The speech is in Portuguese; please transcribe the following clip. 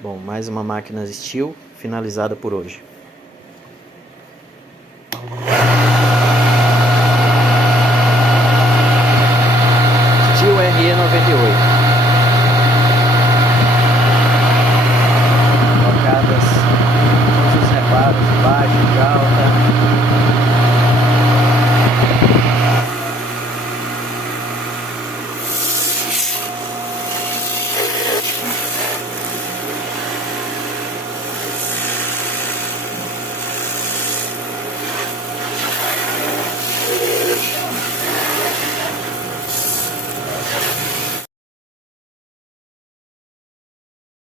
Bom, mais uma máquina Steel finalizada por hoje. Steel RE98.